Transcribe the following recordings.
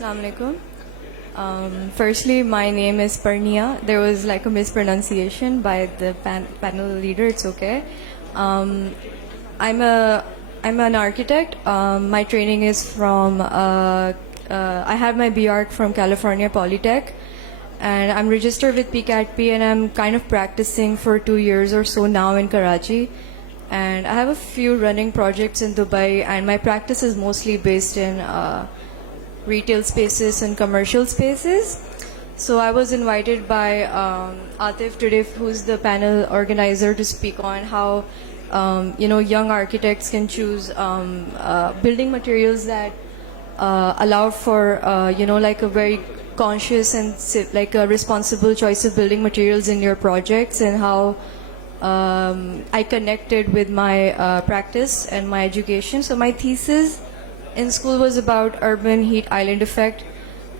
Assalamu alaikum. Firstly, my name is Purnia. There was like a mispronunciation by the panel leader. It's okay. I'm an architect. My training is from. I have my B.Arch from California Polytech, and I'm registered with PCATP, and I'm kind of practicing for 2 years or so now in Karachi. And I have a few running projects in Dubai, and my practice is mostly based in retail spaces and commercial spaces. So I was invited by Atif today, who's the panel organizer, to speak on how young architects can choose building materials that allow for like a very conscious and like a responsible choice of building materials in your projects, and how I connected with my practice and my education. So my thesis in school was about urban heat island effect.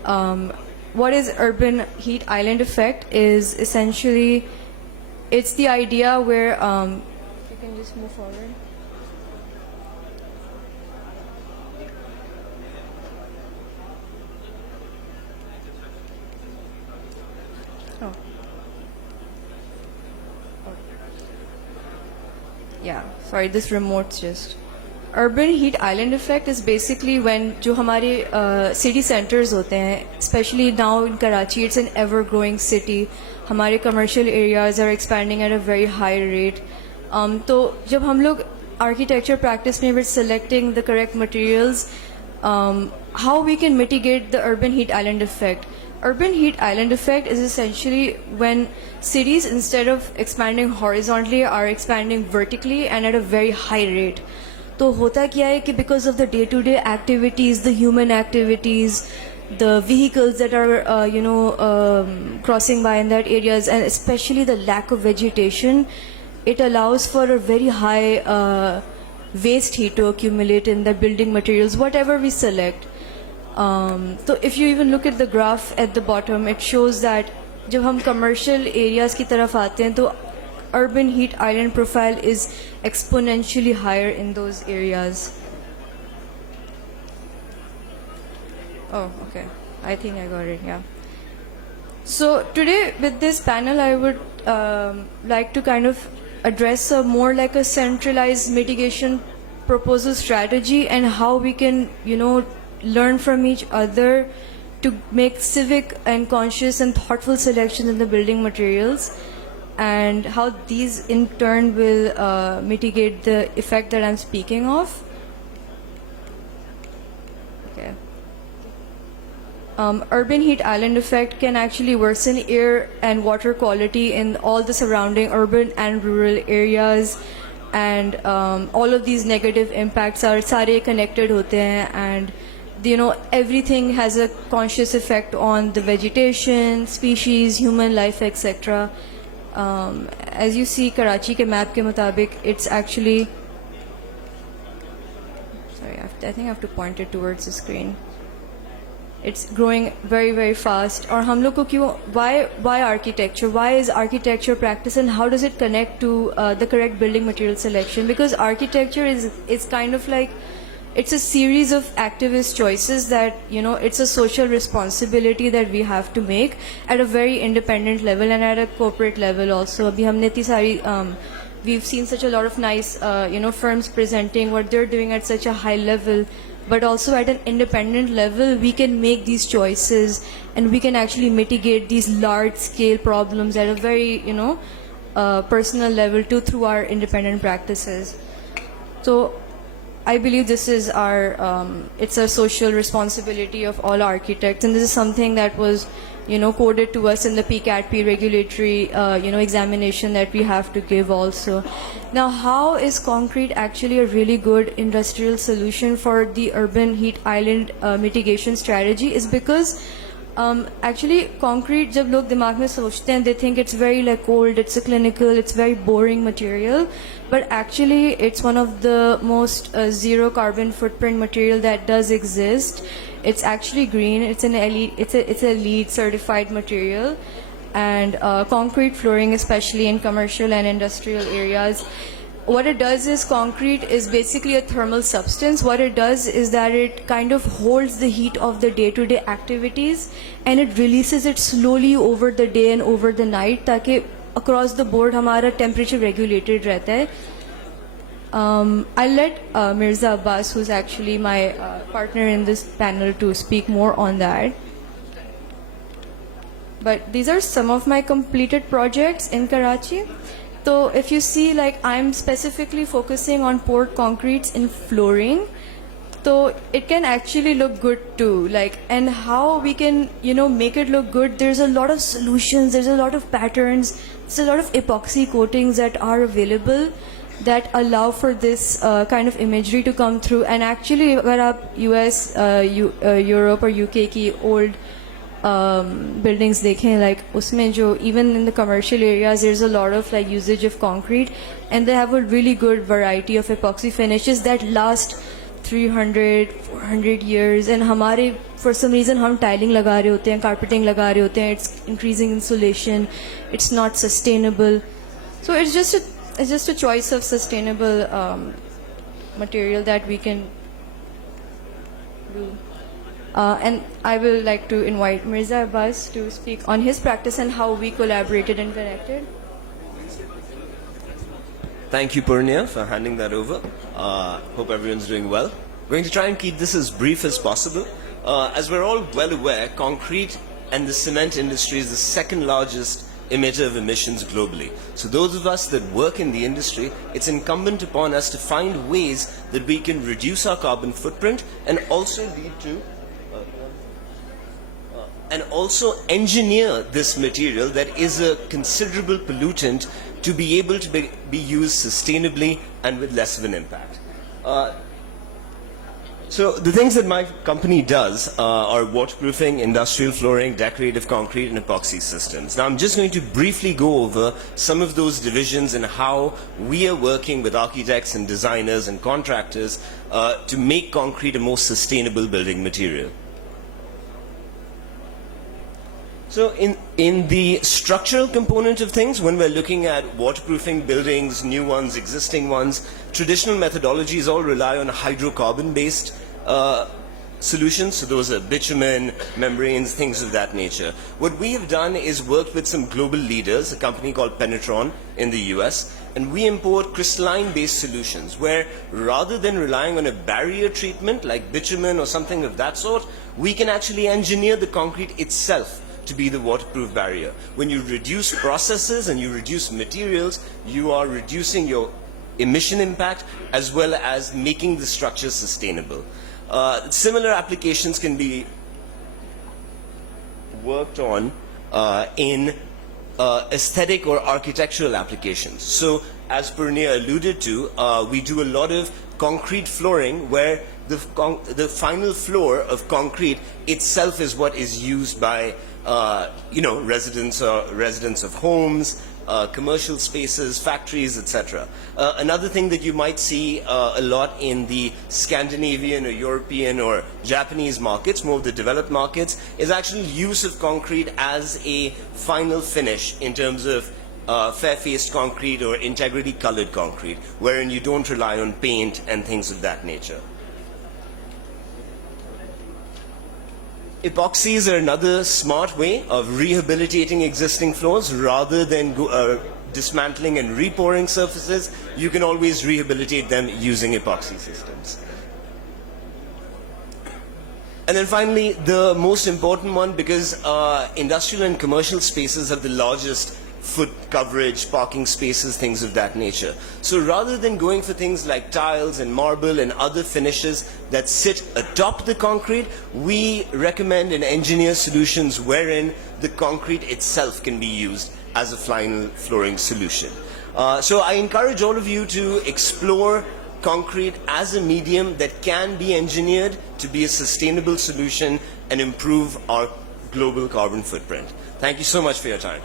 What is urban heat island effect is essentially, it's the idea where, if you can just move forward. Oh. Yeah, sorry, this remote's just. Urban heat island effect is basically when जो हमारे city centers होते हैं, especially now in Karachi, it's an ever-growing city. हमारे commercial areas are expanding at a very high rate. तो जब हम लोग architecture practice में we're selecting the correct materials, how we can mitigate the urban heat island effect. Urban heat island effect is essentially when cities, instead of expanding horizontally, are expanding vertically and at a very high rate. तो होता क्या है कि because of the day-to-day activities, the human activities, the vehicles that are crossing by in that areas, and especially the lack of vegetation, it allows for a very high waste heat to accumulate in the building materials, whatever we select. So if you even look at the graph at the bottom, it shows that जब हम commercial areas की तरफ आते हैं तो urban heat island profile is exponentially higher in those areas. Oh, okay. I think I got it, yeah. So today with this panel, I would like to kind of address a more like a centralized mitigation proposal strategy, and how we can, learn from each other to make civic and conscious and thoughtful selections in the building materials, and how these in turn will mitigate the effect that I'm speaking of. Okay. Urban heat island effect can actually worsen air and water quality in all the surrounding urban and rural areas, and all of these negative impacts are सारे connected होते हैं, and everything has a conscious effect on the vegetation, species, human life, etc. As you see, Karachi के map के मुताबिक, it's actually, sorry, I think I have to point it towards the screen. It's growing very, very fast. और हम लोग को क्यों, why architecture? Why is architecture practice, and how does it connect to the correct building material selection? Because architecture is kind of like, it's a series of activist choices that, it's a social responsibility that we have to make at a very independent level and at a corporate level also. Abhi humne itni sari, we've seen such a lot of nice, firms presenting what they're doing at such a high level, but also at an independent level, we can make these choices, and we can actually mitigate these large-scale problems at a very, personal level too, through our independent practices. So I believe this is our, it's a social responsibility of all architects, and this is something that was, coded to us in the PCATP regulatory, examination that we have to give also. Now, how is concrete actually a really good industrial solution for the urban heat island mitigation strategy? Is because actually concrete, जब लोग दिमाग में सोचते हैं, they think it's very like cold, it's a clinical, it's very boring material, but actually it's one of the most zero carbon footprint material that does exist. It's actually green. It's an LEED, it's a LEED certified material, and concrete flooring, especially in commercial and industrial areas, what it does is, concrete is basically a thermal substance. What it does is that it kind of holds the heat of the day-to-day activities and it releases it slowly over the day and over the night, ताकि across the board हमारा temperature regulated रहता है. I'll let Mirza Abbas, who's actually my partner in this panel, to speak more on that. But these are some of my completed projects in Karachi. So if you see, like, I'm specifically focusing on poured concretes in flooring. So it can actually look good too. Like, and how we can, you know, make it look good. There's a lot of solutions. There's a lot of patterns. There's a lot of epoxy coatings that are available that allow for this kind of imagery to come through. And actually, अगर आप US, Europe or UK की old buildings देखें, like उसमें जो even in the commercial areas there's a lot of like usage of concrete, and they have a really good variety of epoxy finishes that last 300, 400 years. And हमारे for some reason हम tiling लगा रहे होते हैं, carpeting लगा रहे होते हैं, it's increasing insulation, it's not sustainable. So it's just a choice of sustainable material that we can do. And I will like to invite Mirza Abbas to speak on his practice and how we collaborated and connected. Thank you, Purnia, for handing that over. Hope everyone's doing well. We're going to try and keep this as brief as possible. As we're all well aware, concrete and the cement industry is the second largest emitter of emissions globally. So those of us that work in the industry, it's incumbent upon us to find ways that we can reduce our carbon footprint and also lead to and also engineer this material that is a considerable pollutant to be able to be used sustainably and with less of an impact. So the things that my company does are waterproofing, industrial flooring, decorative concrete, and epoxy systems. Now I'm just going to briefly go over some of those divisions and how we are working with architects and designers and contractors to make concrete a more sustainable building material. So in the structural component of things, when we're looking at waterproofing buildings, new ones, existing ones, traditional methodologies all rely on hydrocarbon-based solutions. So those are bitumen, membranes, things of that nature. What we have done is worked with some global leaders, a company called Penetron in the US, and we import crystalline-based solutions where rather than relying on a barrier treatment like bitumen or something of that sort, we can actually engineer the concrete itself to be the waterproof barrier. When you reduce processes and you reduce materials, you are reducing your emission impact as well as making the structure sustainable. Similar applications can be worked on in aesthetic or architectural applications. So as Purnia alluded to, we do a lot of concrete flooring where the final floor of concrete itself is what is used by residents of homes, commercial spaces, factories, etc. Another thing that you might see a lot in the Scandinavian or European or Japanese markets, more of the developed markets, is actually use of concrete as a final finish in terms of fair-faced concrete or integrity colored concrete, wherein you don't rely on paint and things of that nature. Epoxies are another smart way of rehabilitating existing floors. Rather than dismantling and repouring surfaces, you can always rehabilitate them using epoxy systems. And then finally, the most important one, because industrial and commercial spaces have the largest foot coverage, parking spaces, things of that nature. So rather than going for things like tiles and marble and other finishes that sit atop the concrete, we recommend and engineer solutions wherein the concrete itself can be used as a final flooring solution. So I encourage all of you to explore concrete as a medium that can be engineered to be a sustainable solution and improve our global carbon footprint. Thank you so much for your time.